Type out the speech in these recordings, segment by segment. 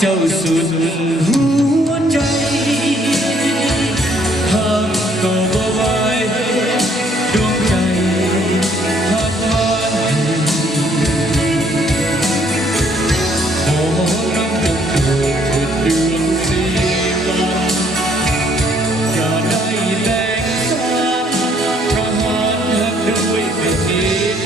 เจ้าสุดหัวใจหากก็บ่ไหวดวงใจหากมันขอน้ำเป็นเกิดเดือนสีวันอย่าได้แบ่งสานประหารหักด้วยไม่ดี เ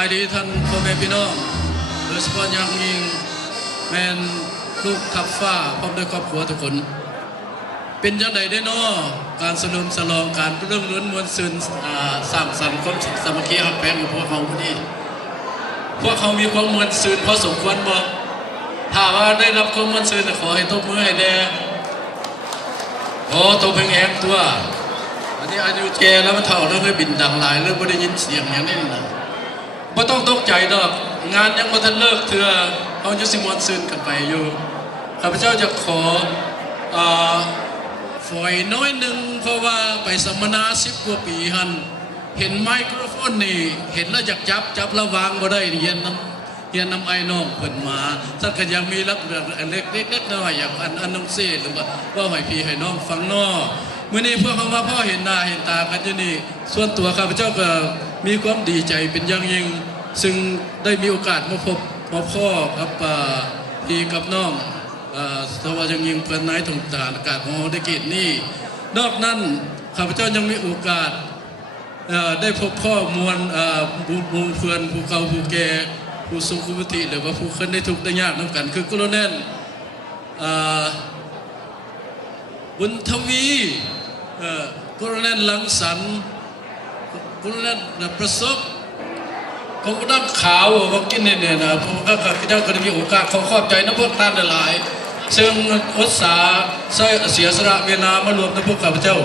ายดีท่านพ่อแม่พี่น้องโดยเฉพาะอย่างยิ่งแม่นลูกทับฟ้าพร้อมด้วยครอบครัวทุกคนเป็นจังไดได้น้อการสนุนสลองการเรื่องล้วนมวลซึนสร้างสรรค์ความสามัคคีฮักแพงของพวกเขาผู้นี้พวกเขามีความมวลซึนพอสมควรบ่ถ้าว่าได้รับความมวลซึนขอให้ตบมือให้แด่โอ้ตัวเพ่งแองตัวอันนี้อายุแก่แล้วมันเท่าแล้วไม่บินดังหลายเรื่องไม่ได้ยินเสียงอย่างนี้นะไม่ต้องตกใจดอกงานยังไม่ทันเลิกเถื่อเอายุสิมวนซึนกันไปอยู่ข้าพเจ้าจะขอฝอยน้อยหนึ่งเพราะว่าไปสัมมนา10 กว่าปีหันเห็นไมโครโฟนนี่เห็นแล้วอยากจับระวางบ่ได้เย็นน้ำไอ้น้องเปิดมาท่านก็ยังมีรับเล็กน้อยอย่างอันน้องเซ่หรือว่าให้พี่ให้น้องฟังนอเมื่อนี้พวกเขามาพ่อเห็นหน้าเห็นตากันอยู่นี่ส่วนตัวข้าพเจ้าก็มีความดีใจเป็นอย่างยิ่งซึ่งได้มีโอกาสมาพบมาพ่อกับพี่กับน้องสวัสดิ์ยังยิ่งเพื่อนนายทหารอากาศของเราได้เกียรตินี่นอกนั้นข้าพเจ้ายังมีโอกาสได้พบพ่อมวลมูเพื่อนผู้เก่าผู้แก่ผู้ทรงคุณวุฒิหรือว่าผู้เคยได้ทุกข์ได้ยากน้ำกันคือกุลแน่นบุญทวีกุลแน่นลังสรรค์กุลแน่นประสบเขาก็นั่งขาวว่ากินเนี่ยนะผมก็เจ้าก็ได้มีโอกาสขอบใจนะพวกท่านหลายซึ่งอุตสาห์เสียสละเวลามารวมนะพวกข้าพเจ้า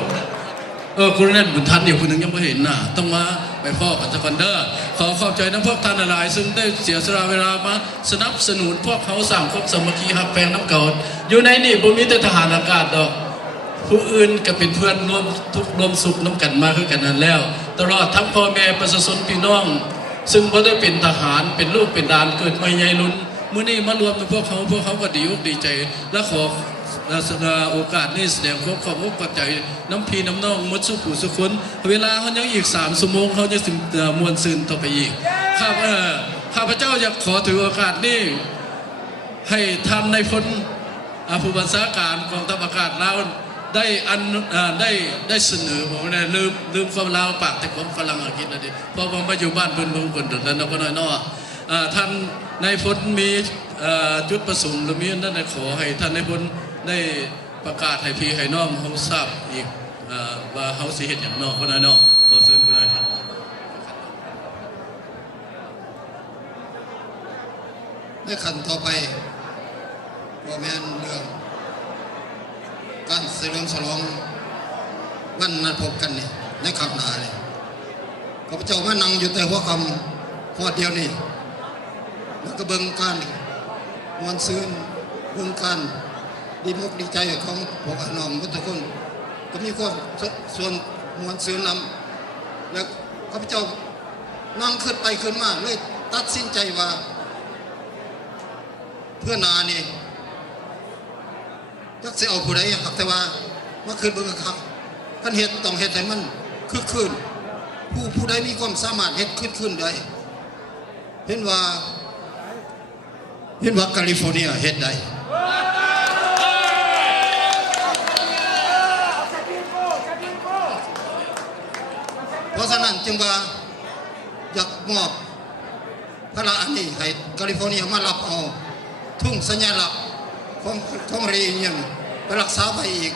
คุณแน่นบุญทันอยู่คนหนึ่งยังไม่เห็นน่ะต้องมาไปพ่อกันสักคนเด้อขอบใจนะพวกท่านหลายซึ่งได้เสียสละเวลามาสนับสนุนพวกเขาสั่งความสามัคคีฮักแพงน้ำเก่าอยู่ในนี่บ่มีแต่ทหารอากาศดอกผู้อื่นก็เป็นเพื่อนร่วมทุกข์ร่วมสุขน้ำกันมาคือกันนั้นแล้วตลอดทั้งพ่อแม่ประชาชนพี่น้องซึ่งพอได้เป็นทหารเป็นลูกเป็นดานเกิดมาใหญ่ลุ้นเมื่อนี้มารวมกับพวกเขาก็ดีอกดีใจและขอโอกาสนี้แสดงความขอบอกปัจจัยน้ำพีน้ำน้องมดสุขุสุขคนเวลาเขายังอีก3 ชั่วโมงเขาจะถึงมวลซึนต่อไปอีกข้าพเจ้าอยากขอถือโอกาสนี้ให้ท่านในพลผู้บัญชาการกองทัพอากาศลาวได้เสนอผมเนี่ยลืมความลาวปากแต่ความฝรั่งอังกฤษนะดิพอผมมาอยู่บ้านเพิ่นเมืองคนนั้นเราก็น้อยน้อท่านนายพลมีจุดประสงค์หรือมีนั่นขอให้ท่านนายพลได้ประกาศให้พี่ให้น้องเขาทราบอีกว่าเขาสิเหตุอย่างนอกคนนั้นเนาะขอเชิญคุณนายครับในขั้นต่อไปว่าแม่นเรื่องการเฉลิมฉลองวันนัดพบกันนี่ในขับหนาเลยข้าพเจ้ามานั่งอยู่แต่หัวคำหัวเดียวนี่แล้วก็เบิ่งการมวลซืนเบิ่งการดีมุกดีใจของพวกน้องทุกคนก็มีความส่วนมวลซืนนำแล้วข้าพเจ้านั่งขึ้นไปขึ้นมาเลยตัดสินใจว่าเพื่อนานี่จักสิเอาผู้ใดหักแต่ว่ามาคืนเบิ่งครับท่านเห็นต้องเห็นให้มันคึกคืนผู้ใดมีความสามารถเห็นคึกคืนได้เห็นว่าแคลิฟอร์เนียเห็นได้เพราะฉะนั้นจึงว่าอยากมอบพระราอันนี้ให้แคลิฟอร์เนียมารับเอาทุ่งสัญลักษณ์ของรียังไปรักษาไว้อีก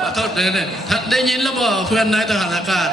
ขอโทษเลยท่านได้ยินแล้วบอกเพื่อนนายทหารอากาศ